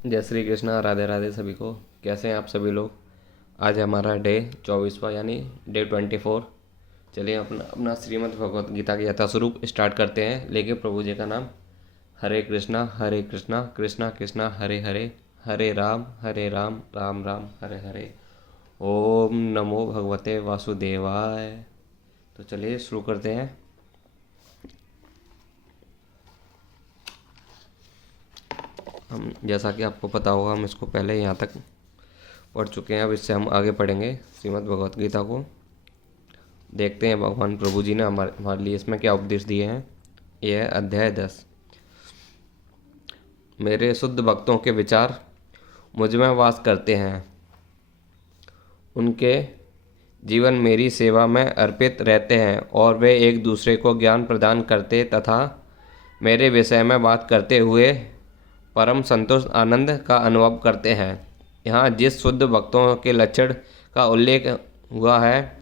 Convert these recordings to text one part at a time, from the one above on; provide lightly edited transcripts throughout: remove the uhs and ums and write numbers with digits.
जय श्री कृष्णा। राधे राधे सभी को। कैसे हैं आप सभी लोग। आज हमारा डे 24वां यानी डे 24। चलिए अपना अपना श्रीमद् भगवत गीता की यथास्वरूप स्टार्ट करते हैं। लेके प्रभु जी का नाम। हरे कृष्णा कृष्णा कृष्णा हरे हरे, हरे राम राम राम हरे हरे। ओम नमो भगवते वासुदेवाय। तो चलिए शुरू करते हैं। हम जैसा कि आपको पता होगा, हम इसको पहले यहाँ तक पढ़ चुके हैं। अब इससे हम आगे पढ़ेंगे श्रीमद् भगवत गीता को। देखते हैं भगवान प्रभु जी ने हमारे लिए इसमें क्या उपदेश दिए हैं। यह है अध्याय 10। मेरे शुद्ध भक्तों के विचार मुझ में वास करते हैं। उनके जीवन मेरी सेवा में अर्पित रहते हैं और वे एक दूसरे को ज्ञान प्रदान करते तथा मेरे विषय में बात करते हुए परम संतोष आनंद का अनुभव करते हैं। यहाँ जिस शुद्ध भक्तों के लक्षण का उल्लेख हुआ है,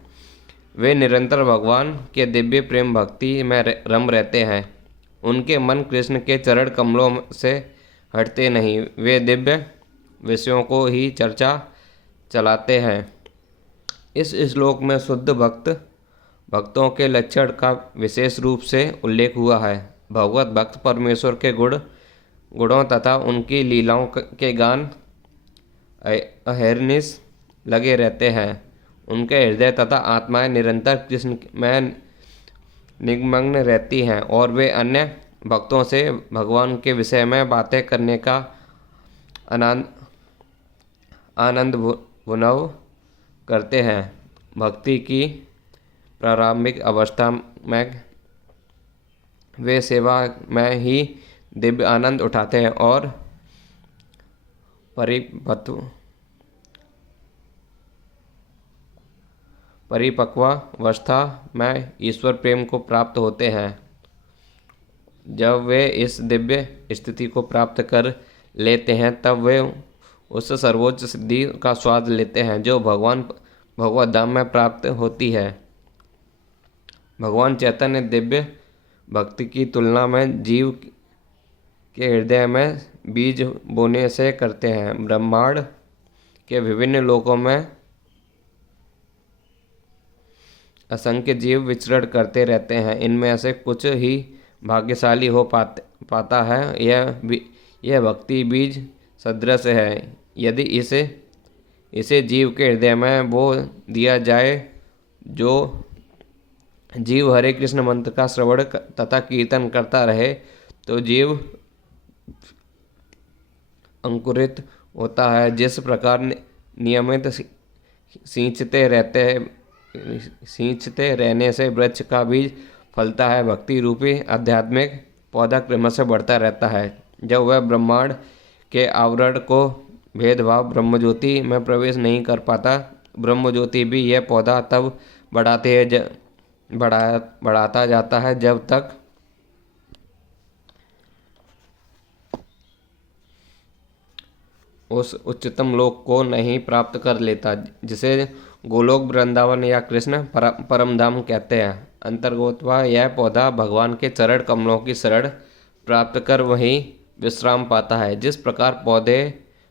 वे निरंतर भगवान के दिव्य प्रेम भक्ति में रम रहते हैं। उनके मन कृष्ण के चरण कमलों से हटते नहीं। वे दिव्य विषयों को ही चर्चा चलाते हैं। इस श्लोक में शुद्ध भक्तों के लक्षण का विशेष रूप से उल्लेख हुआ है। भगवत भक्त परमेश्वर के गुणों तथा उनकी लीलाओं के गान अहर्निश लगे रहते हैं। उनके हृदय तथा आत्माएं निरंतर कृष्ण में निमग्न रहती हैं और वे अन्य भक्तों से भगवान के विषय में बातें करने का आनंद अनुभव करते हैं। भक्ति की प्रारंभिक अवस्था में वे सेवा में ही दिव्य आनंद उठाते हैं और परिपक्वावस्था में ईश्वर प्रेम को प्राप्त होते हैं। जब वे इस दिव्य स्थिति को प्राप्त कर लेते हैं, तब वे उस सर्वोच्च सिद्धि का स्वाद लेते हैं जो भगवत धाम में प्राप्त होती है। भगवान चैतन्य दिव्य भक्ति की तुलना में जीव के हृदय में बीज बोने से करते हैं। ब्रह्मांड के विभिन्न लोकों में असंख्य जीव विचरण करते रहते हैं। इनमें से कुछ ही भाग्यशाली हो पाता है। यह भक्ति बीज सदृश है। यदि इसे जीव के हृदय में बो दिया जाए, जो जीव हरे कृष्ण मंत्र का श्रवण तथा कीर्तन करता रहे, तो जीव अंकुरित होता है। जिस प्रकार नियमित सींचते रहने से वृक्ष का बीज फलता है, भक्ति रूपी आध्यात्मिक पौधा क्रम से बढ़ता रहता है। जब वह ब्रह्मांड के आवरण को भेदभाव ब्रह्मज्योति में प्रवेश नहीं कर पाता, ब्रह्मज्योति भी यह पौधा तब बढ़ाता जाता है जब तक उस उच्चतम लोक को नहीं प्राप्त कर लेता, जिसे गोलोक वृंदावन या कृष्ण परम धाम कहते हैं। अंतर्गतवा यह पौधा भगवान के चरण कमलों की शरण प्राप्त कर वहीं विश्राम पाता है। जिस प्रकार पौधे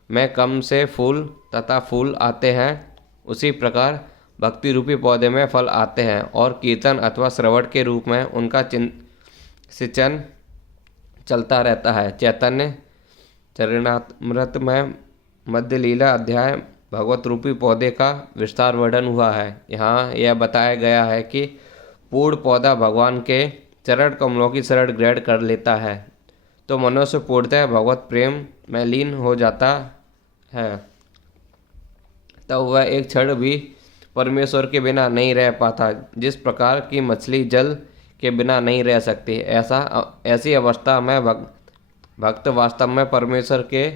में कम से फूल तथा फूल आते हैं, उसी प्रकार भक्ति रूपी पौधे में फल आते हैं और कीर्तन अथवा श्रवण के रूप में उनका सिंचन चलता रहता है। चैतन्य चरणामृत में मध्य लीला अध्याय भगवत रूपी पौधे का विस्तार वर्णन हुआ है। यहाँ यह बताया गया है कि पूर्ण पौधा भगवान के चरण कमलों की शरण ग्रहण कर लेता है तो मनुष्य पूर्णतः भगवत प्रेम में लीन हो जाता है। तब वह एक क्षण भी परमेश्वर के बिना नहीं रह पाता। जिस प्रकार की मछली जल के बिना नहीं रह सकती, ऐसी अवस्था में भक्त वास्तव में परमेश्वर के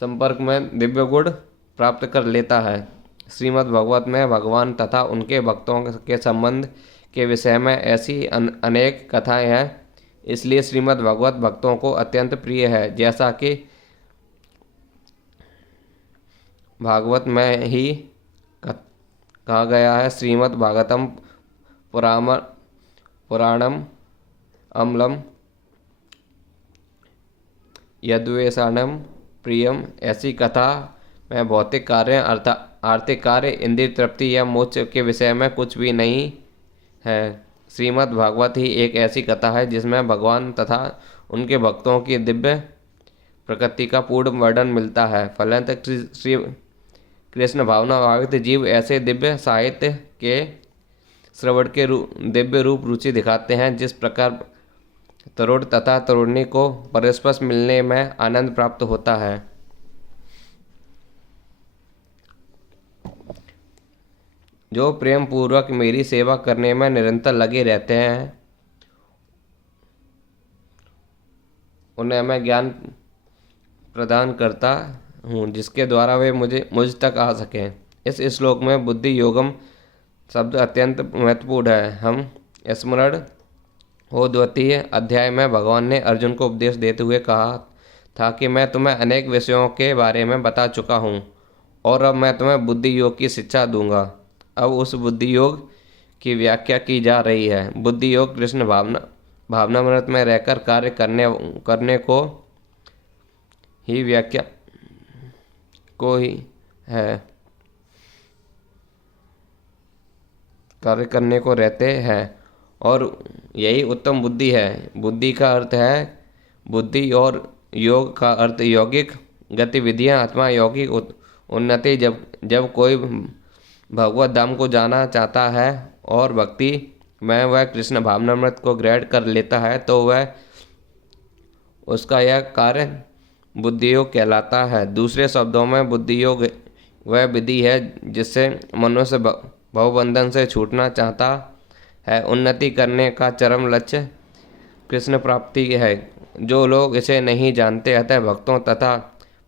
संपर्क में दिव्य गुण प्राप्त कर लेता है। श्रीमद् भगवत में भगवान तथा उनके भक्तों के संबंध के विषय में ऐसी अनेक कथाएं हैं। इसलिए श्रीमद् भगवत भक्तों को अत्यंत प्रिय है। जैसा कि भागवत में ही कहा गया है, श्रीमद् भागवतम पुराणम अम्लम यद्वेषाणम प्रियम, ऐसी कथा में भौतिक कार्य आर्थिक कार्य, इंद्रिय तृप्ति या मोक्ष के विषय में कुछ भी नहीं है। श्रीमद् भागवत ही एक ऐसी कथा है जिसमें भगवान तथा उनके भक्तों की दिव्य प्रकृति का पूर्ण वर्णन मिलता है। फलतः श्री कृष्ण भावना भावित जीव ऐसे दिव्य साहित्य के श्रवण के दिव्य रूप रुचि दिखाते हैं। जिस प्रकार तरुण तथा तरुणी को परस्पर मिलने में आनंद प्राप्त होता है, जो प्रेम पूर्वक मेरी सेवा करने में निरंतर लगे रहते हैं, उन्हें मैं ज्ञान प्रदान करता हूँ जिसके द्वारा वे मुझ तक आ सकें। इस श्लोक में बुद्धि योगम शब्द अत्यंत महत्वपूर्ण है। हम स्मरण हो 2वें अध्याय में भगवान ने अर्जुन को उपदेश देते हुए कहा था कि मैं तुम्हें अनेक विषयों के बारे में बता चुका हूँ और अब मैं तुम्हें बुद्धि योग की शिक्षा दूंगा। अब उस बुद्धि योग की व्याख्या की जा रही है। बुद्धि योग कृष्ण भावनामृत में रहकर कार्य करने को ही व्याख्या को ही है, कार्य करने को रहते हैं और यही उत्तम बुद्धि है। बुद्धि का अर्थ है बुद्धि और योग का अर्थ यौगिक गतिविधियां अथवा यौगिक उन्नति। जब कोई भगवत धाम को जाना चाहता है और भक्ति में वह कृष्ण भावनामृत को ग्रहण कर लेता है तो वह उसका यह कार्य बुद्धि योग कहलाता है। दूसरे शब्दों में बुद्धि योग वह विधि है जिससे मनुष्य भवबंधन से छूटना चाहता है। उन्नति करने का चरम लक्ष्य कृष्ण प्राप्ति है। जो लोग इसे नहीं जानते अतः भक्तों तथा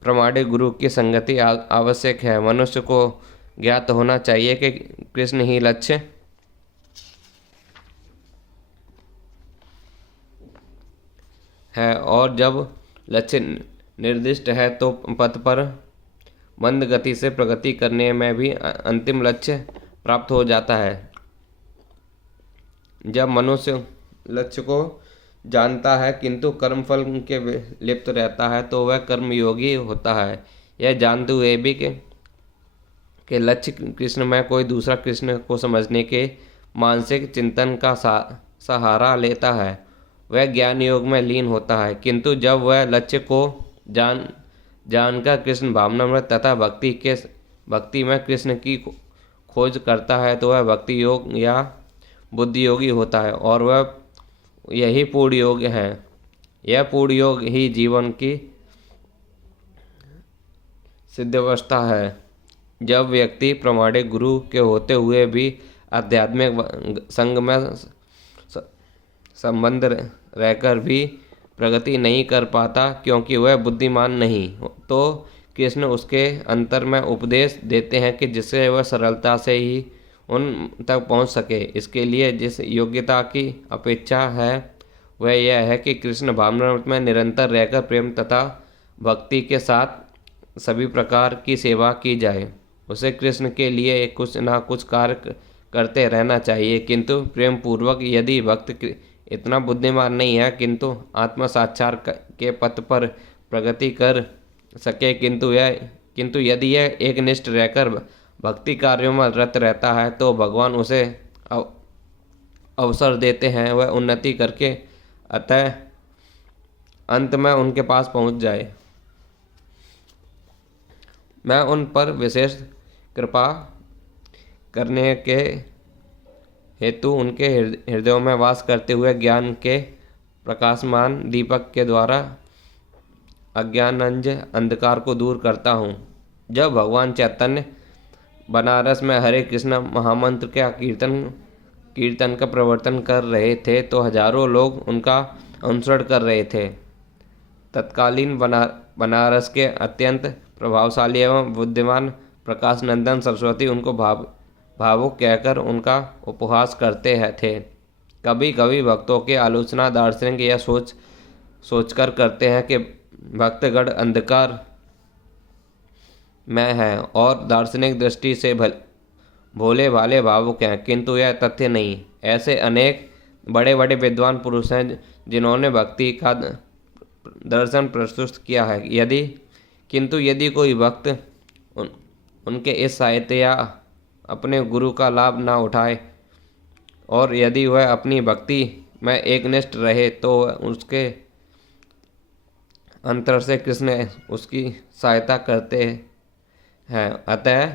प्रमाणिक गुरु की संगति आवश्यक है। मनुष्य को ज्ञात होना चाहिए कि कृष्ण ही लक्ष्य है और जब लक्ष्य निर्दिष्ट है तो पथ पर मंद गति से प्रगति करने में भी अंतिम लक्ष्य प्राप्त हो जाता है। जब मनुष्य लक्ष्य को जानता है किंतु कर्मफल के लिप्त रहता है तो वह कर्मयोगी होता है। यह जानते हुए भी कि लक्ष्य कृष्ण में कोई दूसरा कृष्ण को समझने के मानसिक चिंतन का सहारा लेता है, वह ज्ञान योग में लीन होता है। किंतु जब वह लक्ष्य को जानकर कृष्ण भावनामृत तथा भक्ति में कृष्ण की खोज करता है तो वह भक्ति योग या बुद्धि योगी होता है और वह यही पूर्ण योग है। यह पूर्ण योग ही जीवन की सिद्धावस्था है। जब व्यक्ति प्रमाणिक गुरु के होते हुए भी आध्यात्मिक संग में संबंध रहकर भी प्रगति नहीं कर पाता क्योंकि वह बुद्धिमान नहीं, तो कृष्ण उसके अंतर में उपदेश देते हैं कि जिससे वह सरलता से ही उन तक पहुंच सके। इसके लिए जिस योग्यता की अपेक्षा है वह यह है कि कृष्ण भावनामृत में निरंतर रहकर प्रेम तथा भक्ति के साथ सभी प्रकार की सेवा की जाए। उसे कृष्ण के लिए कुछ ना कुछ कार्य करते रहना चाहिए। किंतु प्रेम पूर्वक यदि भक्त इतना बुद्धिमान नहीं है किंतु आत्म साक्षात्कार के पथ पर प्रगति कर सके, किंतु यदि यह एक निष्ठ रहकर भक्ति कार्यों में रत रहता है तो भगवान उसे अवसर देते हैं वह उन्नति करके अतः अंत में उनके पास पहुंच जाए। मैं उन पर विशेष कृपा करने के हेतु उनके हृदयों में वास करते हुए ज्ञान के प्रकाशमान दीपक के द्वारा अज्ञानंज अंधकार को दूर करता हूँ। जब भगवान चैतन्य बनारस में हरे कृष्ण महामंत्र के कीर्तन का प्रवर्तन कर रहे थे तो हजारों लोग उनका अनुसरण कर रहे थे। तत्कालीन बनारस के अत्यंत प्रभावशाली एवं बुद्धिमान प्रकाश नंदन सरस्वती उनको भावुक कहकर उनका उपहास करते थे। कभी कभी भक्तों की आलोचना दार्शनिक यह सोचकर करते हैं कि भक्तगण अंधकार में है और दार्शनिक दृष्टि से भोले भाले भावुक हैं, किंतु यह तथ्य नहीं। ऐसे अनेक बड़े बड़े विद्वान पुरुष हैं जिन्होंने भक्ति का दर्शन प्रस्तुत किया है। यदि किंतु यदि कोई भक्त उनके इस साहित्य या अपने गुरु का लाभ ना उठाए और यदि वह अपनी भक्ति में एकनिष्ठ रहे तो उसके अंतर से कृष्ण उसकी सहायता करते हैं। अतः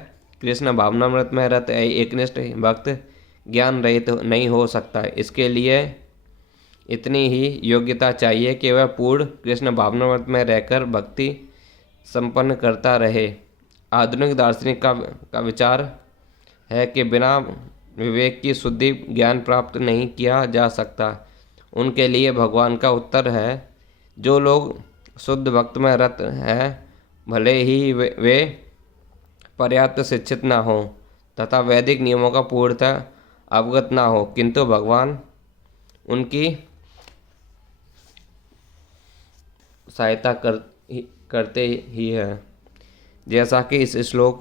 कृष्ण भावनामृत में रत एकनिष्ठ भक्त ज्ञान रहित नहीं हो सकता। इसके लिए इतनी ही योग्यता चाहिए कि वह पूर्ण कृष्ण भावनामृत में रहकर भक्ति संपन्न करता रहे। आधुनिक दार्शनिक का विचार है कि बिना विवेक की शुद्धि ज्ञान प्राप्त नहीं किया जा सकता। उनके लिए भगवान का उत्तर है, जो लोग शुद्ध भक्त में रत हैं भले ही वे पर्याप्त शिक्षित ना हो तथा वैदिक नियमों का पूर्णतः अवगत ना हो, किंतु भगवान उनकी सहायता करते ही है। जैसा कि इस श्लोक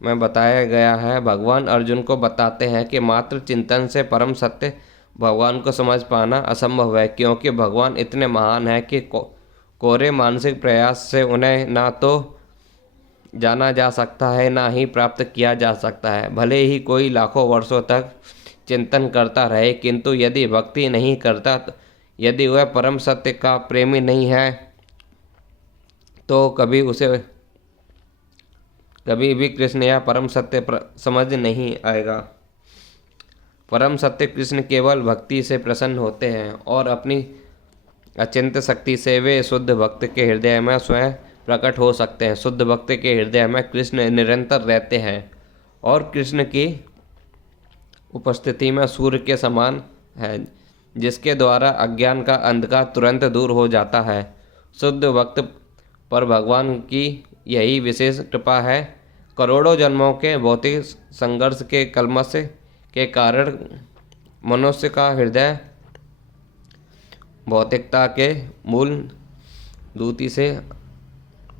में बताया गया है, भगवान अर्जुन को बताते हैं कि मात्र चिंतन से परम सत्य भगवान को समझ पाना असंभव है, क्योंकि भगवान इतने महान हैं कि कोरे मानसिक प्रयास से उन्हें ना तो जाना जा सकता है ना ही प्राप्त किया जा सकता है। भले ही कोई लाखों वर्षों तक चिंतन करता रहे, किंतु यदि भक्ति नहीं करता, यदि वह परम सत्य का प्रेमी नहीं है, तो कभी भी कृष्ण या परम सत्य समझ नहीं आएगा। परम सत्य कृष्ण केवल भक्ति से प्रसन्न होते हैं और अपनी अचिंत शक्ति से वे शुद्ध भक्त के हृदय में स्वयं प्रकट हो सकते हैं। शुद्ध भक्त के हृदय में कृष्ण निरंतर रहते हैं और कृष्ण की उपस्थिति में सूर्य के समान है, जिसके द्वारा अज्ञान का अंधकार तुरंत दूर हो जाता है। शुद्ध भक्त पर भगवान की यही विशेष कृपा है। करोड़ों जन्मों के भौतिक संघर्ष के कलमश के कारण मनुष्य का हृदय भौतिकता के मूल दूती से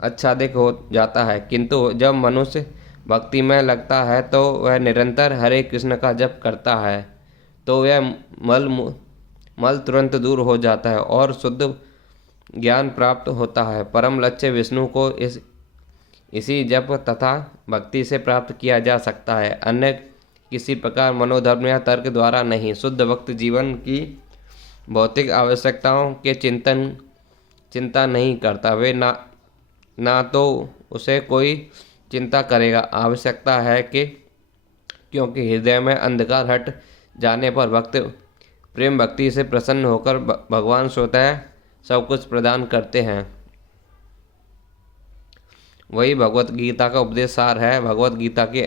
आच्छादित हो जाता है, किंतु जब मनुष्य भक्ति में लगता है तो वह निरंतर हरे कृष्ण का जप करता है, तो वह मल तुरंत दूर हो जाता है और शुद्ध ज्ञान प्राप्त होता है। परम लक्ष्य विष्णु को इसी जप तथा भक्ति से प्राप्त किया जा सकता है, अन्य किसी प्रकार मनोधर्म या तर्क द्वारा नहीं। शुद्ध भक्त जीवन की भौतिक आवश्यकताओं के चिंता नहीं करता। वे ना तो उसे कोई चिंता करेगा आवश्यकता है कि क्योंकि हृदय में अंधकार हट जाने पर भक्त प्रेम भक्ति से प्रसन्न होकर भगवान स्वतः सब कुछ प्रदान करते हैं। वही भगवत गीता का उपदेश सार है। भगवत गीता के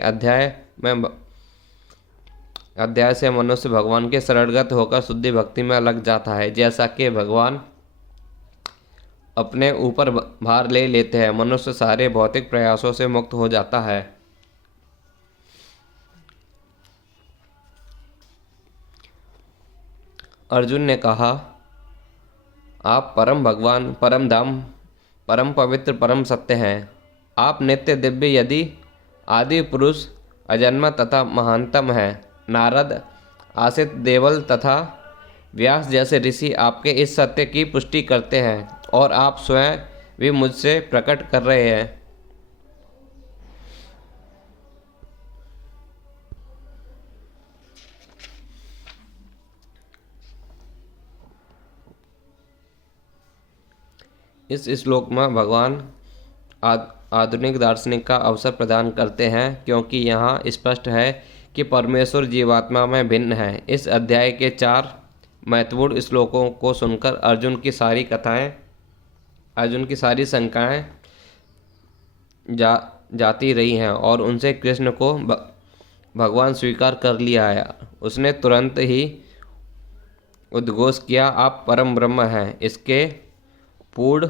अध्याय से मनुष्य भगवान के शरणगत होकर शुद्धि भक्ति में लग जाता है। जैसा कि भगवान अपने ऊपर भार ले लेते हैं, मनुष्य सारे भौतिक प्रयासों से मुक्त हो जाता है। अर्जुन ने कहा, आप परम भगवान, परम धाम, परम पवित्र, परम सत्य हैं। आप नित्य दिव्य, यदि आदि पुरुष, अजन्मा तथा महानतम हैं। नारद, आसित देवल तथा व्यास जैसे ऋषि आपके इस सत्य की पुष्टि करते हैं और आप स्वयं भी मुझसे प्रकट कर रहे हैं। इस श्लोक में भगवान आधुनिक दार्शनिक का अवसर प्रदान करते हैं, क्योंकि यहाँ स्पष्ट है कि परमेश्वर जीवात्मा में भिन्न है। इस अध्याय के 4 महत्वपूर्ण श्लोकों को सुनकर अर्जुन की सारी शंकाएं जाती रही हैं और उनसे कृष्ण को भगवान स्वीकार कर लिया है। उसने तुरंत ही उद्घोष किया, आप परम ब्रह्म हैं। इसके पूर्ण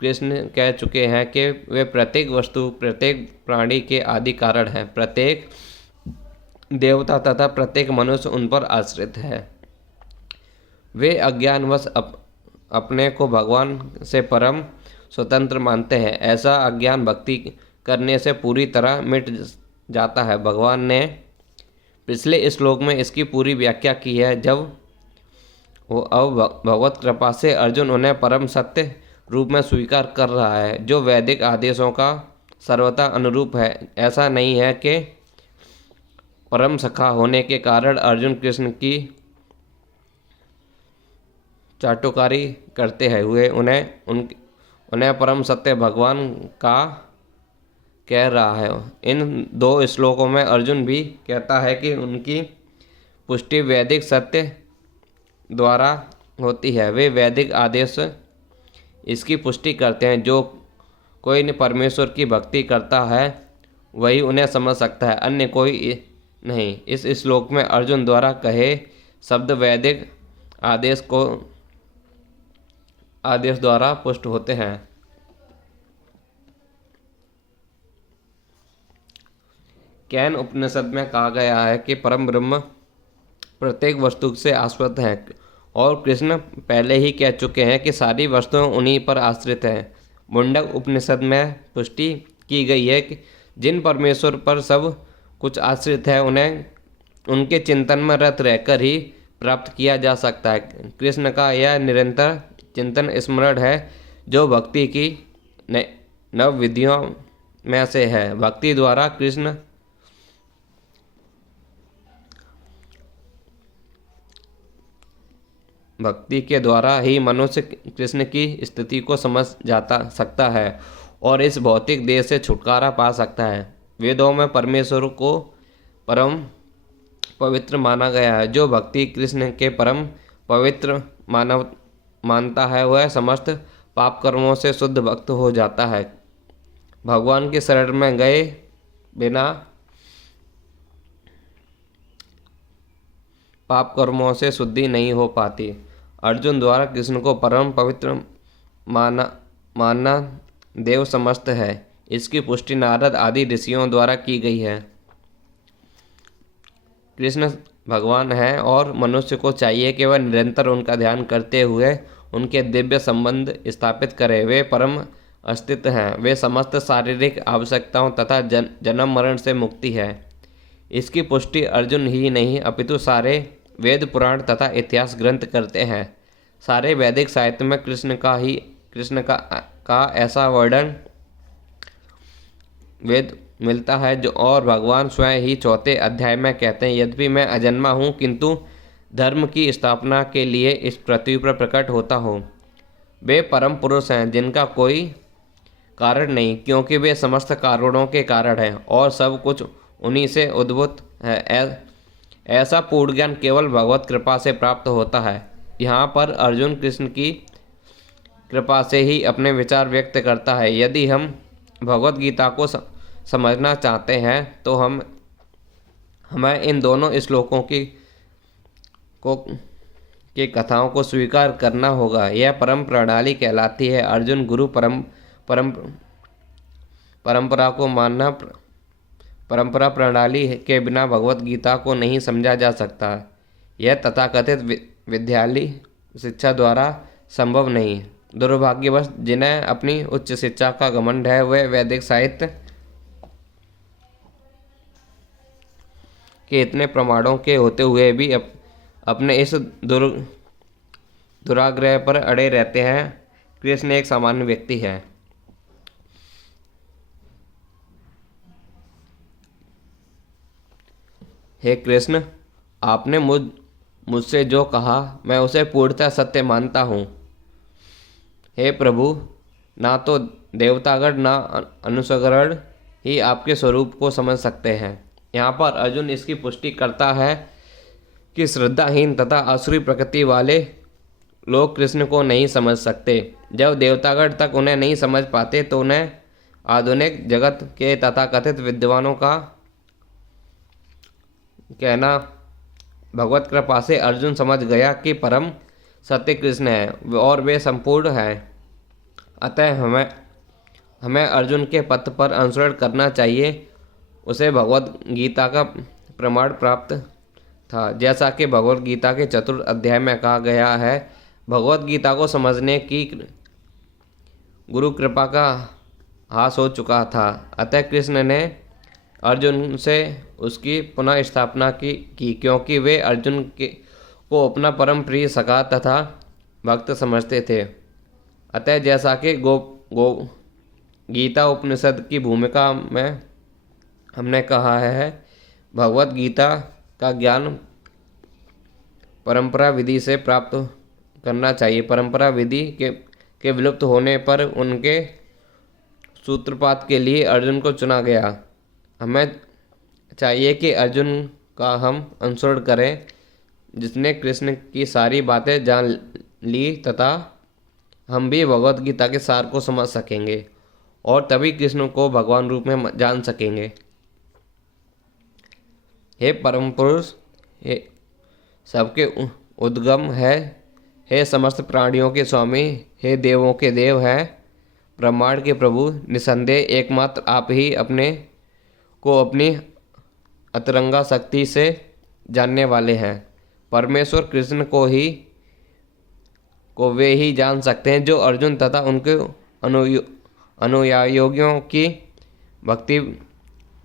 कृष्ण कह चुके हैं कि वे प्रत्येक वस्तु, प्रत्येक प्राणी के आदि कारण हैं। प्रत्येक देवता तथा प्रत्येक मनुष्य उन पर आश्रित है। वे अज्ञानवश अपने को भगवान से परम स्वतंत्र मानते हैं। ऐसा अज्ञान भक्ति करने से पूरी तरह मिट जाता है। भगवान ने पिछले श्लोक में इसकी पूरी व्याख्या की है। जब वो अब भगवत कृपा से अर्जुन उन्हें परम सत्य रूप में स्वीकार कर रहा है, जो वैदिक आदेशों का सर्वथा अनुरूप है। ऐसा नहीं है कि परम सखा होने के कारण अर्जुन कृष्ण की चाटुकारी करते हैं हुए उन्हें परम सत्य भगवान का कह रहा है। इन दो श्लोकों में अर्जुन भी कहता है कि उनकी पुष्टि वैदिक सत्य द्वारा होती है। वे वैदिक आदेश इसकी पुष्टि करते हैं। जो कोई परमेश्वर की भक्ति करता है वही उन्हें समझ सकता है, अन्य कोई नहीं। इस श्लोक में अर्जुन द्वारा कहे शब्द वैदिक आदेश द्वारा पुष्ट होते हैं। कैन उपनिषद में कहा गया है कि परम ब्रह्म प्रत्येक वस्तु से आश्रित है और कृष्ण पहले ही कह चुके हैं कि सारी वस्तुएं उन्हीं पर आश्रित हैं। मुंडक उपनिषद में पुष्टि की गई है कि जिन परमेश्वर पर सब कुछ आश्रित है उन्हें उनके चिंतन में रत रहकर ही प्राप्त किया जा सकता है। कृष्ण का यह निरंतर चिंतन स्मरण है जो भक्ति की नव विधियों में से है। भक्ति द्वारा भक्ति के द्वारा ही मनुष्य कृष्ण की स्थिति को समझ सकता है और इस भौतिक देह से छुटकारा पा सकता है। वेदों में परमेश्वर को परम पवित्र माना गया है। जो भक्ति कृष्ण के परम पवित्र मानता है वह समस्त पाप कर्मों से शुद्ध भक्त हो जाता है। भगवान के शरण में गए बिना पाप कर्मों से शुद्धि नहीं हो पाती। अर्जुन द्वारा कृष्ण को परम पवित्र मानना देव समस्त है। इसकी पुष्टि नारद आदि ऋषियों द्वारा की गई है। कृष्ण भगवान है और मनुष्य को चाहिए कि वह निरंतर उनका ध्यान करते हुए उनके दिव्य संबंध स्थापित करे। वे परम अस्तित्व हैं। वे समस्त शारीरिक आवश्यकताओं तथा जन्म मरण से मुक्ति है। इसकी पुष्टि अर्जुन ही नहीं अपितु सारे वेद पुराण तथा इतिहास ग्रंथ करते हैं। सारे वैदिक साहित्य में कृष्ण का ऐसा वर्णन वेद मिलता है जो और भगवान स्वयं ही चौथे अध्याय में कहते हैं, यद्यपि मैं अजन्मा हूँ किंतु धर्म की स्थापना के लिए इस पृथ्वी पर प्रकट होता हूँ। वे परम पुरुष हैं जिनका कोई कारण नहीं, क्योंकि वे समस्त कारणों के कारण हैं और सब कुछ उन्हीं से उद्भूत है। ऐसा पूर्ण ज्ञान केवल भगवत कृपा से प्राप्त होता है। यहाँ पर अर्जुन कृष्ण की कृपा से ही अपने विचार व्यक्त करता है। यदि हम भगवत गीता को समझना चाहते हैं तो हमें इन दोनों श्लोकों की कथाओं को स्वीकार करना होगा। यह परम प्रणाली कहलाती है। अर्जुन गुरु परंपरा को मानना परंपरा प्रणाली के बिना भगवत गीता को नहीं समझा जा सकता। यह तथाकथित विद्यालय शिक्षा द्वारा संभव नहीं। दुर्भाग्यवश जिन्हें अपनी उच्च शिक्षा का घमंड है वे वैदिक साहित्य के इतने प्रमाणों के होते हुए भी अपने इस दुराग्रह पर अड़े रहते हैं। कृष्ण एक सामान्य व्यक्ति है। हे कृष्ण, आपने मुझसे जो कहा मैं उसे पूर्णतः सत्य मानता हूँ। हे प्रभु, ना तो देवतागण ना अनुसगण ही आपके स्वरूप को समझ सकते हैं। यहाँ पर अर्जुन इसकी पुष्टि करता है कि श्रद्धाहीन तथा असुरी प्रकृति वाले लोग कृष्ण को नहीं समझ सकते। जब देवतागण तक उन्हें नहीं समझ पाते तो उन्हें आधुनिक जगत के तथाकथित विद्वानों का कहना भगवत कृपा से अर्जुन समझ गया कि परम सत्य कृष्ण है और वे संपूर्ण है। अतः हमें अर्जुन के पथ पर अनुसरण करना चाहिए। उसे भगवत गीता का प्रमाण प्राप्त था। जैसा कि भगवत गीता के चतुर्थ अध्याय में कहा गया है, भगवत गीता को समझने की गुरु कृपा का हास हो चुका था। अतः कृष्ण ने अर्जुन से उसकी पुनः स्थापना की क्योंकि वे अर्जुन को अपना परम प्रिय सखा तथा भक्त समझते थे। अतः जैसा कि गीता उपनिषद की भूमिका में हमने कहा है, भगवत गीता का ज्ञान परंपरा विधि से प्राप्त करना चाहिए। परंपरा विधि के विलुप्त होने पर उनके सूत्रपात के लिए अर्जुन को चुना गया। हमें चाहिए कि अर्जुन का हम अनुसरण करें, जिसने कृष्ण की सारी बातें जान ली, तथा हम भी भगवत गीता के सार को समझ सकेंगे और तभी कृष्ण को भगवान रूप में जान सकेंगे। हे परम पुरुष, हे सबके उद्गम है, हे समस्त प्राणियों के स्वामी, हे देवों के देव हैं, ब्रह्मांड के प्रभु, निसंदेह एकमात्र आप ही अपने को अपनी अतरंगा शक्ति से जानने वाले हैं। परमेश्वर कृष्ण को वे ही जान सकते हैं जो अर्जुन तथा उनके अनुयायियों की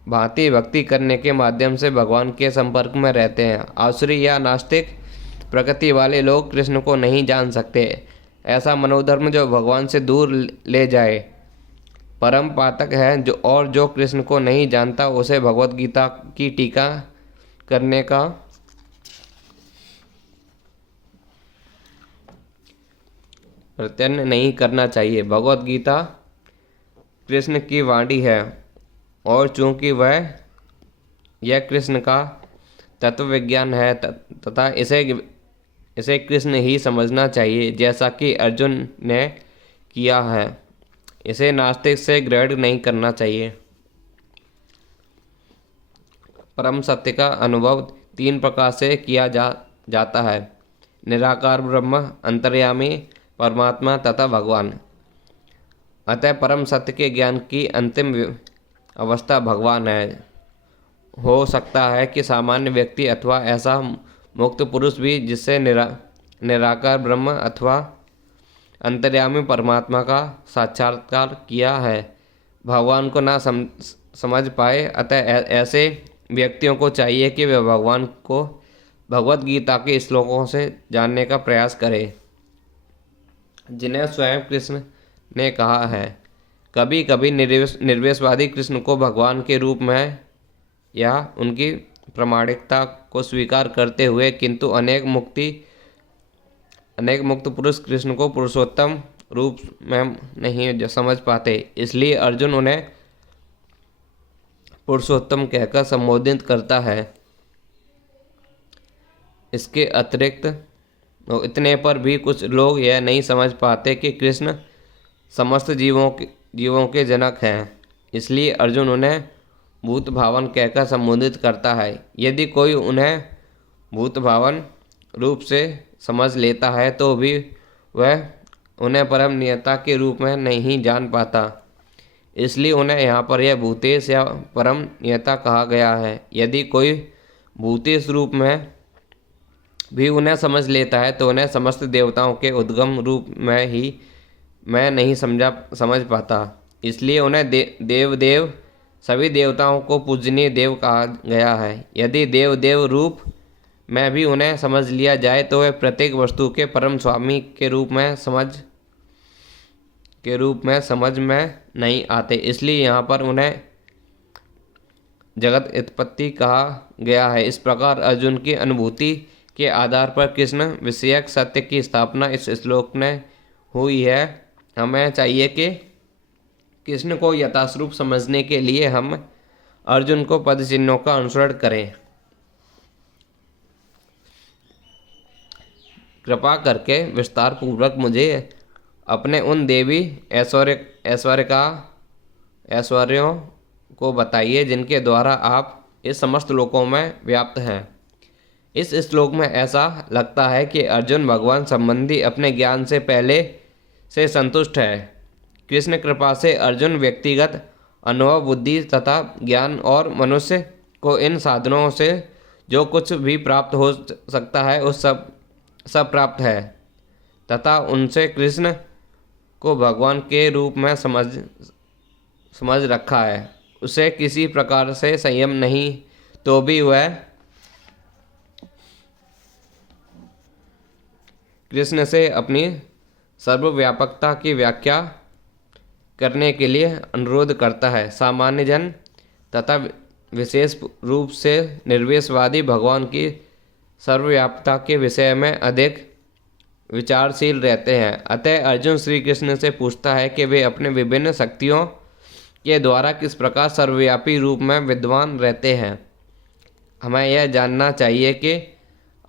भांति भक्ति करने के माध्यम से भगवान के संपर्क में रहते हैं। आसुरी या नास्तिक प्रकृति वाले लोग कृष्ण को नहीं जान सकते। ऐसा मनोधर्म जो भगवान से दूर ले जाए परम पातक है, जो कृष्ण को नहीं जानता उसे भगवत गीता की टीका करने का प्रयत्न नहीं करना चाहिए। भगवत गीता कृष्ण की वाणी है और चूंकि यह कृष्ण का तत्व विज्ञान है तथा इसे कृष्ण ही समझना चाहिए, जैसा कि अर्जुन ने किया है। इसे नास्तिक से ग्रहण नहीं करना चाहिए। परम सत्य का अनुभव 3 प्रकार से किया जाता है: निराकार ब्रह्म, अंतर्यामी परमात्मा तथा भगवान। अतः परम सत्य के ज्ञान की अंतिम अवस्था भगवान है। हो सकता है कि सामान्य व्यक्ति अथवा ऐसा मुक्त पुरुष भी जिससे निराकार ब्रह्म अथवा अंतर्यामी परमात्मा का साक्षात्कार किया है, भगवान को ना समझ पाए। अतः ऐसे व्यक्तियों को चाहिए कि वे भगवान को भगवत गीता के श्लोकों से जानने का प्रयास करें, जिन्हें स्वयं कृष्ण ने कहा है। कभी कभी निर्वेशवादी कृष्ण को भगवान के रूप में या उनकी प्रामाणिकता को स्वीकार करते हुए, किंतु अनेक मुक्त पुरुष कृष्ण को पुरुषोत्तम रूप में नहीं समझ पाते। इसलिए अर्जुन उन्हें पुरुषोत्तम कहकर संबोधित करता है। इसके अतिरिक्त इतने पर भी कुछ लोग यह नहीं समझ पाते कि कृष्ण समस्त जीवों के जनक हैं। इसलिए अर्जुन उन्हें भूत भावन कहकर संबोधित करता है। यदि कोई उन्हें भूत भावन रूप से समझ लेता है तो भी वह उन्हें परम नियता के रूप में नहीं जान पाता। इसलिए उन्हें यहाँ पर यह भूतेश या परम नियता कहा गया है। यदि कोई भूतेश रूप में भी उन्हें समझ लेता है तो उन्हें समस्त देवताओं के उद्गम रूप में ही मैं नहीं समझ पाता। इसलिए उन्हें देव सभी देवताओं को पूजनीय देव कहा गया है। यदि देव रूप में भी उन्हें समझ लिया जाए तो वे प्रत्येक वस्तु के परम स्वामी के रूप में समझ में नहीं आते। इसलिए यहाँ पर उन्हें जगत उत्पत्ति कहा गया है। इस प्रकार अर्जुन की अनुभूति के आधार पर कृष्ण विषयक सत्य की स्थापना इस श्लोक में हुई है। हमें चाहिए कि कृष्ण को यथास्वरूप समझने के लिए हम अर्जुन को पद चिन्हों का अनुसरण करें। कृपा करके विस्तार पूर्वक मुझे अपने उन देवी ऐश्वर्यों को बताइए जिनके द्वारा आप इस समस्त लोकों में व्याप्त हैं। इस श्लोक में ऐसा लगता है कि अर्जुन भगवान संबंधी अपने ज्ञान से पहले से संतुष्ट है। कृष्ण कृपा से अर्जुन व्यक्तिगत अनुभव, बुद्धि तथा ज्ञान और मनुष्य को इन साधनों से जो कुछ भी प्राप्त हो सकता है उस सब प्राप्त है तथा उनसे कृष्ण को भगवान के रूप में समझ रखा है। उसे किसी प्रकार से संयम नहीं तो भी वह कृष्ण से अपनी सर्वव्यापकता की व्याख्या करने के लिए अनुरोध करता है। सामान्य जन तथा विशेष रूप से निर्विशेषवादी भगवान की सर्वव्यापकता के विषय में अधिक विचारशील रहते हैं। अतः अर्जुन श्री कृष्ण से पूछता है कि वे अपने विभिन्न शक्तियों के द्वारा किस प्रकार सर्वव्यापी रूप में विद्वान रहते हैं। हमें यह जानना चाहिए कि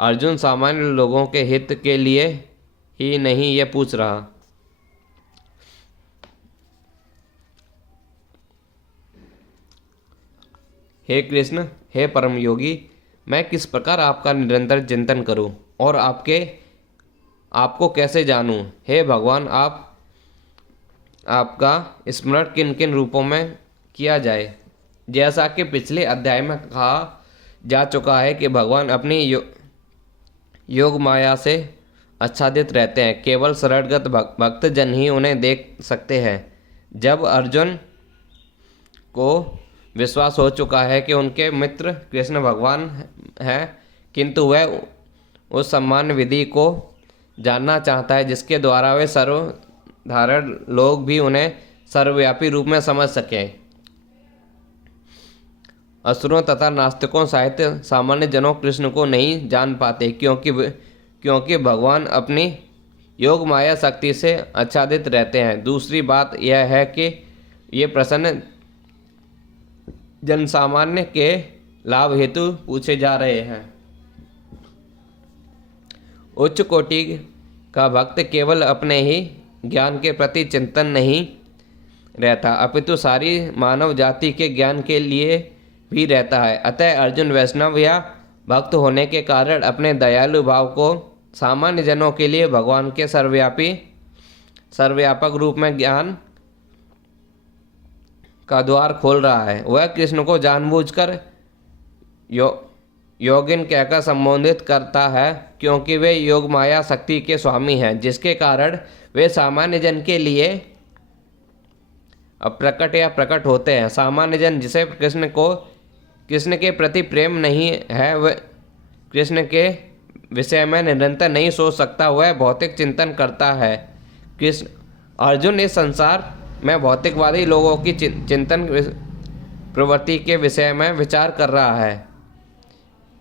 अर्जुन सामान्य लोगों के हित के लिए ही नहीं यह पूछ रहा। हे कृष्ण, हे परम योगी, मैं किस प्रकार आपका निरंतर चिंतन करूं और आपको कैसे जानूं। हे भगवान, आपका स्मरण किन किन रूपों में किया जाए। जैसा कि पिछले अध्याय में कहा जा चुका है कि भगवान अपनी योग माया से आच्छादित रहते हैं। केवल शरणगत भक्त जन ही उन्हें देख सकते हैं। जब अर्जुन को विश्वास हो चुका है कि उनके मित्र कृष्ण भगवान हैं, किंतु वह उस सम्मान विधि को जानना चाहता है जिसके द्वारा वे सर्वधारण लोग भी उन्हें सर्वव्यापी रूप में समझ सकें। असुरों तथा नास्तिकों सहित सामान्य जनों कृष्ण को नहीं जान पाते, क्योंकि भगवान अपनी योग माया शक्ति से आच्छादित रहते हैं। दूसरी बात यह है कि ये प्रश्न जनसामान्य के लाभ हेतु पूछे जा रहे हैं। उच्च कोटि का भक्त केवल अपने ही ज्ञान के प्रति चिंतन नहीं रहता, अपितु सारी मानव जाति के ज्ञान के लिए भी रहता है। अतः अर्जुन वैष्णव या भक्त होने के कारण अपने दयालु भाव को सामान्य जनों के लिए भगवान के सर्वव्यापक रूप में ज्ञान का द्वार खोल रहा है। वह कृष्ण को जानबूझकर योगिन कहकर संबोधित करता है, क्योंकि वे योग माया शक्ति के स्वामी हैं, जिसके कारण वे सामान्य जन के लिए अप्रकट या प्रकट होते हैं। सामान्य जन जिसे कृष्ण के प्रति प्रेम नहीं है, वह कृष्ण के विषय में निरंतर नहीं सोच सकता, वह भौतिक चिंतन करता है। अर्जुन इस संसार में भौतिकवादी लोगों की चिंतन प्रवृत्ति के विषय में विचार कर रहा है।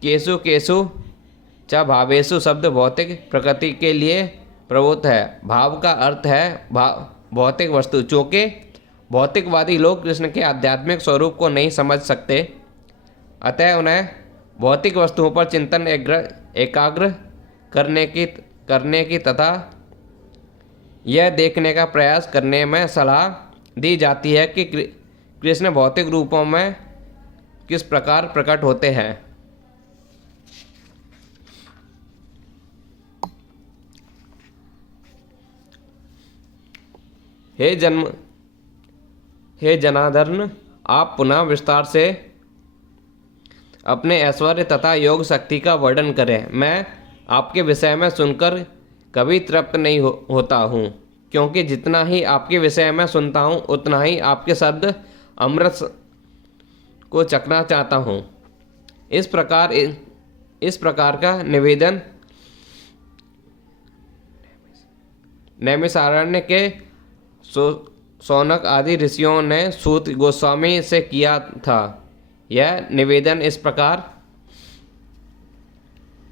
केसु केसु च भावेशु शब्द भौतिक प्रकृति के लिए प्रवृत्त है। भाव का अर्थ है भौतिक वस्तु। चूँकि भौतिकवादी लोग कृष्ण के आध्यात्मिक स्वरूप को नहीं समझ सकते, अतः उन्हें भौतिक वस्तुओं पर चिंतन एकाग्र करने की तथा यह देखने का प्रयास करने में सलाह दी जाती है कि कृष्ण भौतिक रूपों में किस प्रकार प्रकट होते हैं। हे जनार्दन, आप पुनः विस्तार से अपने ऐश्वर्य तथा योग शक्ति का वर्णन करें। मैं आपके विषय में सुनकर कभी तृप्त नहीं होता हूँ, क्योंकि जितना ही आपके विषय में सुनता हूँ उतना ही आपके शब्द अमृत को चखना चाहता हूँ। इस प्रकार का निवेदन नैमिषारण्य के शौनक आदि ऋषियों ने सूत गोस्वामी से किया था। यह निवेदन इस प्रकार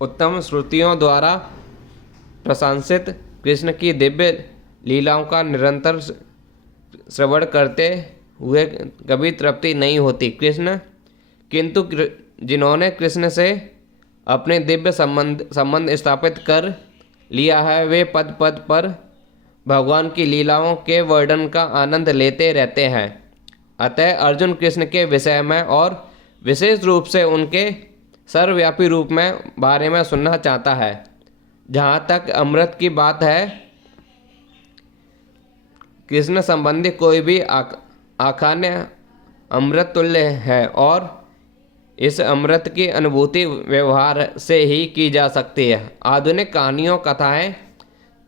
उत्तम श्रुतियों द्वारा प्रशंसित कृष्ण की दिव्य लीलाओं का निरंतर श्रवण करते हुए कभी तृप्ति नहीं होती। किंतु जिन्होंने कृष्ण से अपने दिव्य संबंध स्थापित कर लिया है, वे पद पद पर भगवान की लीलाओं के वर्णन का आनंद लेते रहते हैं। अतः अर्जुन कृष्ण के विषय में और विशेष रूप से उनके सर्वव्यापी रूप में बारे में सुनना चाहता है। जहाँ तक अमृत की बात है, कृष्ण संबंधी कोई भी आखान्य अमृत तुल्य है और इस अमृत की अनुभूति व्यवहार से ही की जा सकती है। आधुनिक कहानियों, कथाएं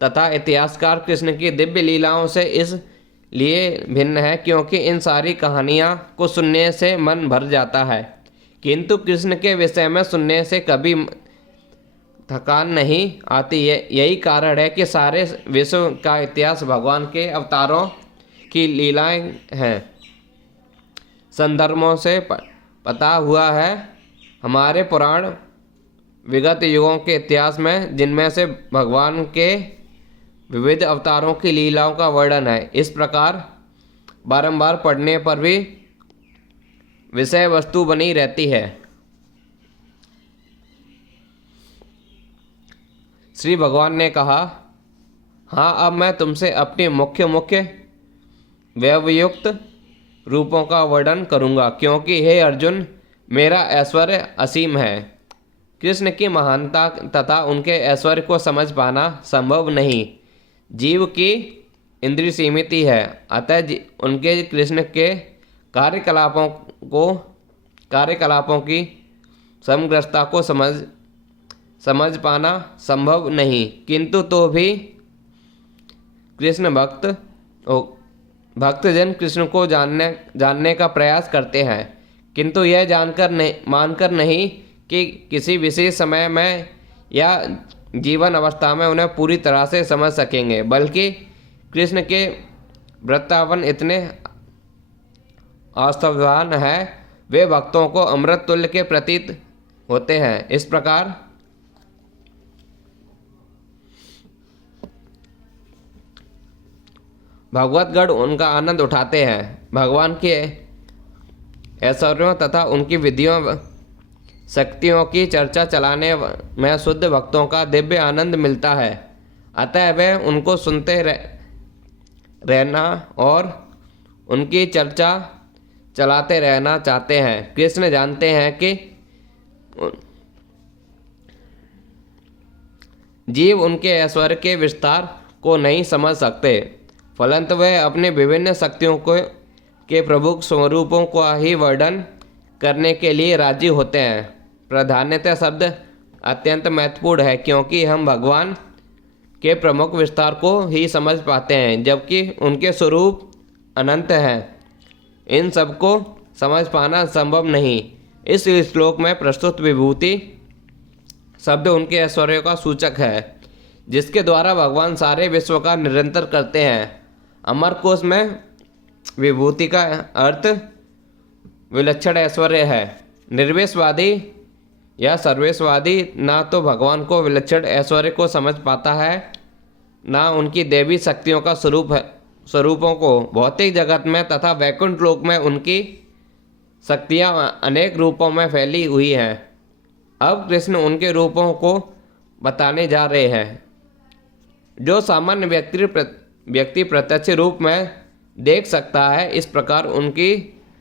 तथा इतिहासकार कृष्ण की दिव्य लीलाओं से इसलिए भिन्न है क्योंकि इन सारी कहानियाँ को सुनने से मन भर जाता है, किंतु कृष्ण के विषय में सुनने से कभी थकान नहीं आती है। यही कारण है कि सारे विश्व का इतिहास भगवान के अवतारों की लीलाएं हैं। संदर्भों से पता हुआ है, हमारे पुराण विगत युगों के इतिहास में जिनमें से भगवान के विविध अवतारों की लीलाओं का वर्णन है। इस प्रकार बारंबार पढ़ने पर भी विषय वस्तु बनी रहती है। श्री भगवान ने कहा, हाँ, अब मैं तुमसे अपनी मुख्य व्यवयुक्त रूपों का वर्णन करूँगा, क्योंकि हे अर्जुन, मेरा ऐश्वर्य असीम है। कृष्ण की महानता तथा उनके ऐश्वर्य को समझ पाना संभव नहीं। जीव की इंद्रिय सीमित ही है, अतः उनके कृष्ण के कार्यकलापों की समग्रता को समझ पाना संभव नहीं। किंतु तो भी भक्तजन कृष्ण को जानने का प्रयास करते हैं, किंतु यह मानकर नहीं कि किसी विशेष समय में या जीवन अवस्था में उन्हें पूरी तरह से समझ सकेंगे, बल्कि कृष्ण के वृत्तावन इतने अस्थावान है, वे भक्तों को अमृत तुल्य के प्रतीत होते हैं। इस प्रकार भगवतगण उनका आनंद उठाते हैं। भगवान के ऐश्वर्यों तथा उनकी विधियों शक्तियों की चर्चा चलाने में शुद्ध भक्तों का दिव्य आनंद मिलता है। अतः वे उनको सुनते रहना और उनकी चर्चा चलाते रहना चाहते हैं। कृष्ण जानते हैं कि जीव उनके ऐश्वर्य के विस्तार को नहीं समझ सकते, फलंतु वे अपने विभिन्न शक्तियों के प्रमुख स्वरूपों को ही वर्णन करने के लिए राजी होते हैं। प्राधान्यता शब्द अत्यंत महत्वपूर्ण है, क्योंकि हम भगवान के प्रमुख विस्तार को ही समझ पाते हैं, जबकि उनके स्वरूप अनंत हैं। इन सब को समझ पाना संभव नहीं। इस श्लोक में प्रस्तुत विभूति शब्द उनके ऐश्वर्य का सूचक है, जिसके द्वारा भगवान सारे विश्व का निरंतर करते हैं। अमर कोश में विभूति का अर्थ विलक्षण ऐश्वर्य है। निर्वेशवादी या सर्वेशवादी ना तो भगवान को विलक्षण ऐश्वर्य को समझ पाता है, ना उनकी देवी शक्तियों का स्वरूपों को। भौतिक जगत में तथा वैकुंठ लोक में उनकी शक्तियाँ अनेक रूपों में फैली हुई हैं। अब कृष्ण उनके रूपों को बताने जा रहे हैं। जो सामान्य व्यक्ति प्रत्यक्ष रूप में देख सकता है, इस प्रकार उनकी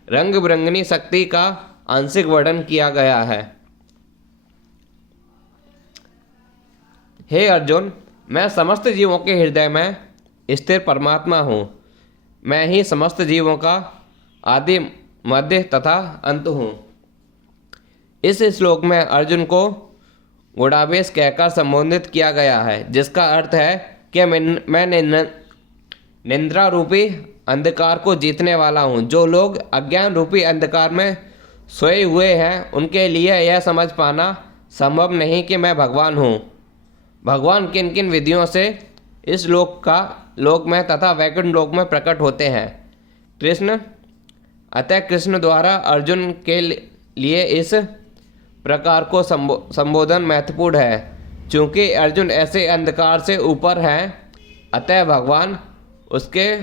रंग बिरंगनी शक्ति का आंशिक वर्णन किया गया है। हे अर्जुन, मैं समस्त जीवों के हृदय में स्थिर परमात्मा हूँ। मैं ही समस्त जीवों का आदि, मध्य तथा अंत हूँ। इस श्लोक में अर्जुन को गुणावेश कहकर संबोधित किया गया है, जिसका अर्थ है कि मैं निद्रा रूपी अंधकार को जीतने वाला हूँ। जो लोग अज्ञान रूपी अंधकार में सोए हुए हैं, उनके लिए यह समझ पाना संभव नहीं कि मैं भगवान हूँ। भगवान किन किन विधियों से इस लोक में तथा वैकुंठ लोक में प्रकट होते हैं। अतः कृष्ण द्वारा अर्जुन के लिए इस प्रकार को संबोधन महत्वपूर्ण है। चूँकि अर्जुन ऐसे अंधकार से ऊपर हैं, अतः भगवान उसके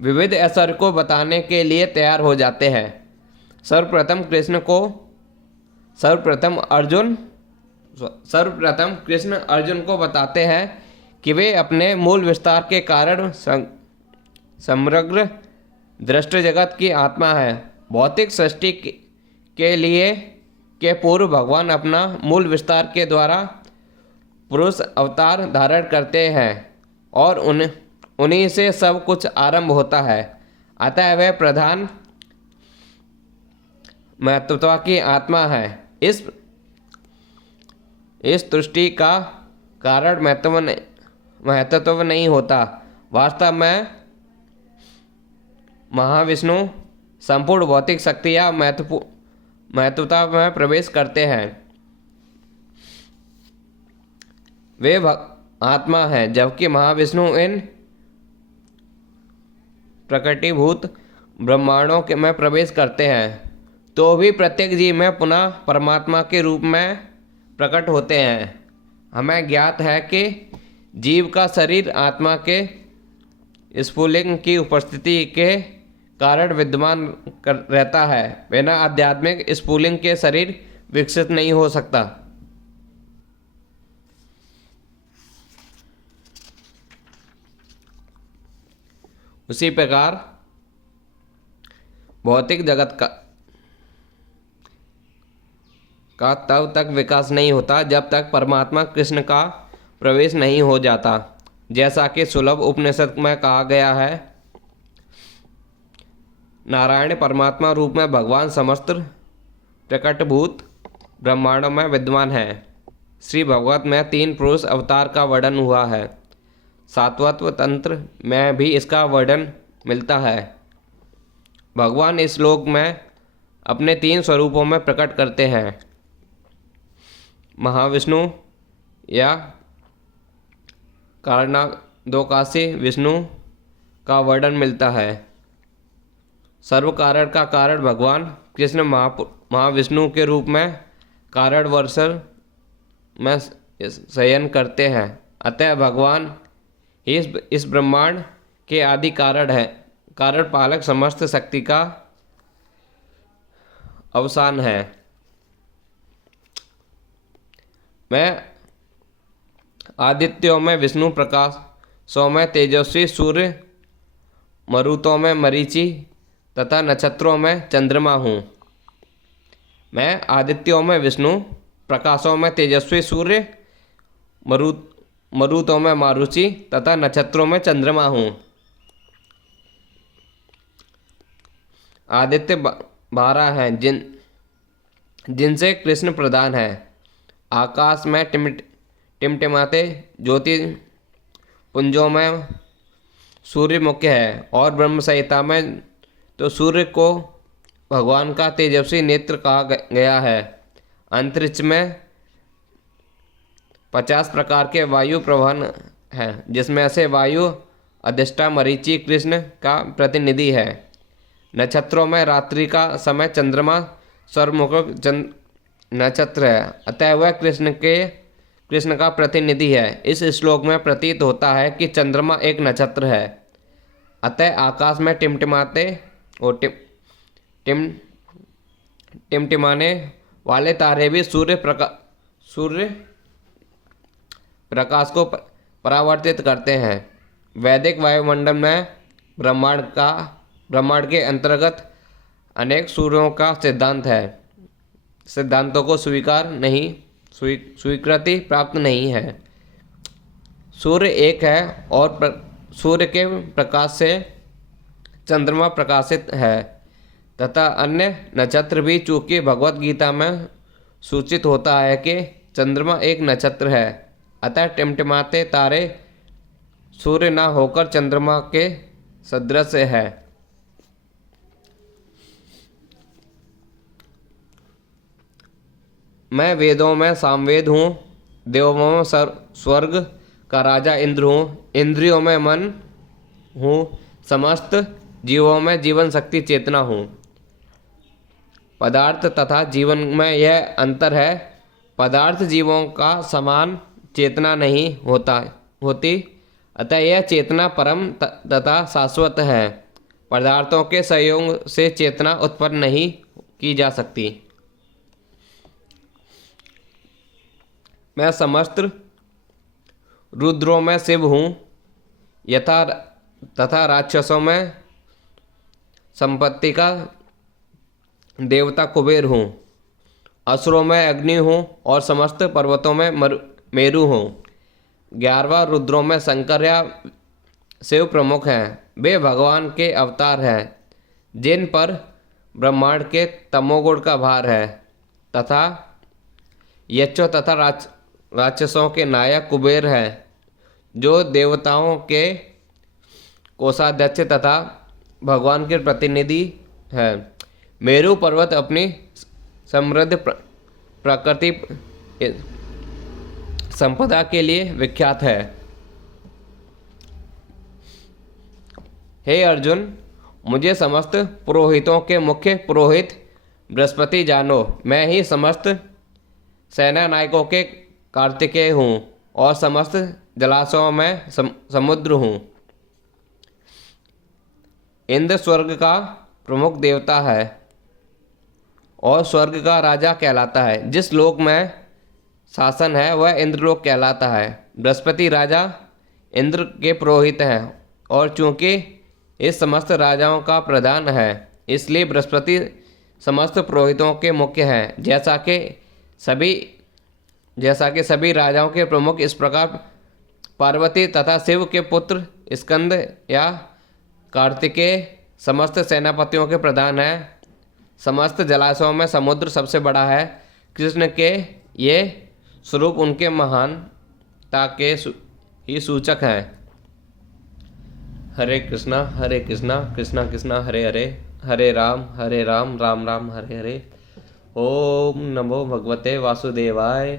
विविध ऐश्वर्य को बताने के लिए तैयार हो जाते हैं। सर्वप्रथम कृष्ण अर्जुन को बताते हैं कि वे अपने मूल विस्तार के कारण समग्र दृष्ट जगत की आत्मा है। भौतिक सृष्टि के पूर्व भगवान अपना मूल विस्तार के द्वारा पुरुष अवतार धारण करते हैं और उन्हीं से सब कुछ आरंभ होता है। अतः वह प्रधान महत्वता की आत्मा है। इस सृष्टि का कारण महत्व नहीं होता। वास्तव में महाविष्णु संपूर्ण भौतिक शक्ति या महत्वता में प्रवेश करते हैं। वे आत्मा हैं, जबकि महाविष्णु इन प्रकृतिभूत ब्रह्मांडों के में प्रवेश करते हैं, तो भी प्रत्येक जीव में पुनः परमात्मा के रूप में प्रकट होते हैं। हमें ज्ञात है कि जीव का शरीर आत्मा के स्फुलिंग की उपस्थिति के कारण विद्यमान रहता है। बिना आध्यात्मिक स्फुलिंग के शरीर विकसित नहीं हो सकता। उसी प्रकार भौतिक जगत का तब तक विकास नहीं होता जब तक परमात्मा कृष्ण का प्रवेश नहीं हो जाता। जैसा कि सुलभ उपनिषद में कहा गया है, नारायण परमात्मा रूप में भगवान समस्त प्रकटभूत ब्रह्मांडों में विद्यमान है। श्री भगवत में 3 पुरुष अवतार का वर्णन हुआ है। सात्वत्व तंत्र में भी इसका वर्णन मिलता है। भगवान इस लोक में अपने 3 स्वरूपों में प्रकट करते हैं। महाविष्णु या कारणादोकाशी विष्णु का वर्णन मिलता है। सर्व कारण का कारण भगवान कृष्ण महाविष्णु के रूप में कारण वर्ष में शयन करते हैं। अतः भगवान इस ब्रह्मांड के आदि कारण है, कारण पालक समस्त शक्ति का अवसान है। मैं आदित्यों में विष्णु, प्रकाशों में तेजस्वी सूर्य, मरुतों में मरीचि तथा नक्षत्रों में चंद्रमा हूँ। मैं आदित्यों में विष्णु, प्रकाशों में तेजस्वी सूर्य, मरुतों में मारुचि तथा नक्षत्रों में चंद्रमा हूँ। आदित्य 12 हैं जिनसे कृष्ण प्रधान है। आकाश में टिमटिमाते ज्योति पुंजों में सूर्य मुख्य है, और ब्रह्म संहिता में तो सूर्य को भगवान का तेजस्वी नेत्र कहा गया है। अंतरिक्ष में 50 प्रकार के वायु प्रवाहन हैं, जिसमें से वायु अधिष्ठा मरीचि कृष्ण का प्रतिनिधि है। नक्षत्रों में रात्रि का समय चंद्रमा सर्वमुख नक्षत्र है, अतः वह कृष्ण का प्रतिनिधि है। इस श्लोक में प्रतीत होता है कि चंद्रमा एक नक्षत्र है। अतः आकाश में टिमटिमाते और टिमटिमाने वाले तारे भी सूर्य प्रकाश को परावर्तित करते हैं। वैदिक वायुमंडल में ब्रह्मांड के अंतर्गत अनेक सूर्यों का सिद्धांत है। सिद्धांतों को स्वीकृति प्राप्त नहीं है। सूर्य एक है और सूर्य के प्रकाश से चंद्रमा प्रकाशित है तथा अन्य नक्षत्र भी। चूँकि भगवत गीता में सूचित होता है कि चंद्रमा एक नक्षत्र है, अतः टिमटिमाते तारे सूर्य न होकर चंद्रमा के सदृश है। मैं वेदों में सामवेद हूँ, देवों में स्वर्ग का राजा इंद्र हूँ, इंद्रियों में मन हूँ, समस्त जीवों में जीवन शक्ति चेतना हूँ। पदार्थ तथा जीवन में यह अंतर है, पदार्थ जीवों का समान चेतना नहीं होती, अतः यह चेतना परम तथा शाश्वत है। पदार्थों के संयोग से चेतना उत्पन्न नहीं की जा सकती। मैं समस्त रुद्रों में शिव हूँ तथा राक्षसों में संपत्ति का देवता कुबेर हूँ। असुरों में अग्नि हूँ और समस्त पर्वतों में मेरु हूँ। 11वां रुद्रों में शंकर या शिव प्रमुख हैं। वे भगवान के अवतार हैं जिन पर ब्रह्मांड के तमोगुण का भार है तथा यक्षों तथा राक्षसों के नायक कुबेर हैं, जो देवताओं के कोषाध्यक्ष तथा भगवान के प्रतिनिधि हैं। मेरु पर्वत अपनी समृद्ध प्रकृति संपदा के लिए विख्यात है। हे अर्जुन, मुझे समस्त पुरोहितों के मुख्य पुरोहित बृहस्पति जानो। मैं ही समस्त सेना नायकों के कार्तिकेय हूँ और समस्त जलाशयों में समुद्र हूँ। इंद्र स्वर्ग का प्रमुख देवता है और स्वर्ग का राजा कहलाता है। जिस लोक में शासन है वह इंद्रलोक कहलाता है। बृहस्पति राजा इंद्र के पुरोहित हैं और चूंकि इस समस्त राजाओं का प्रधान है, इसलिए बृहस्पति समस्त पुरोहितों के मुख्य हैं। जैसा कि सभी राजाओं के प्रमुख इस प्रकार पार्वती तथा शिव के पुत्र स्कंद या कार्तिकेय समस्त सेनापतियों के प्रधान हैं। समस्त जलाशयों में समुद्र सबसे बड़ा है। कृष्ण के ये स्वरूप उनके महानता के ही सूचक हैं। हरे कृष्णा कृष्णा कृष्णा हरे हरे, हरे राम राम राम हरे हरे। ओम नमो भगवते वासुदेवाय।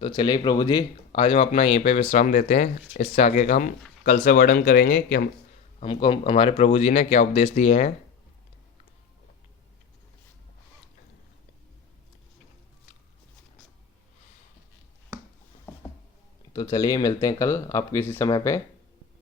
तो चलिए प्रभु जी, आज हम अपना यहीं पे विश्राम देते हैं। इससे आगे का हम कल से वर्णन करेंगे कि हमको हमारे प्रभु जी ने क्या उपदेश दिए हैं। तो चलिए मिलते हैं कल आपको इसी समय पे।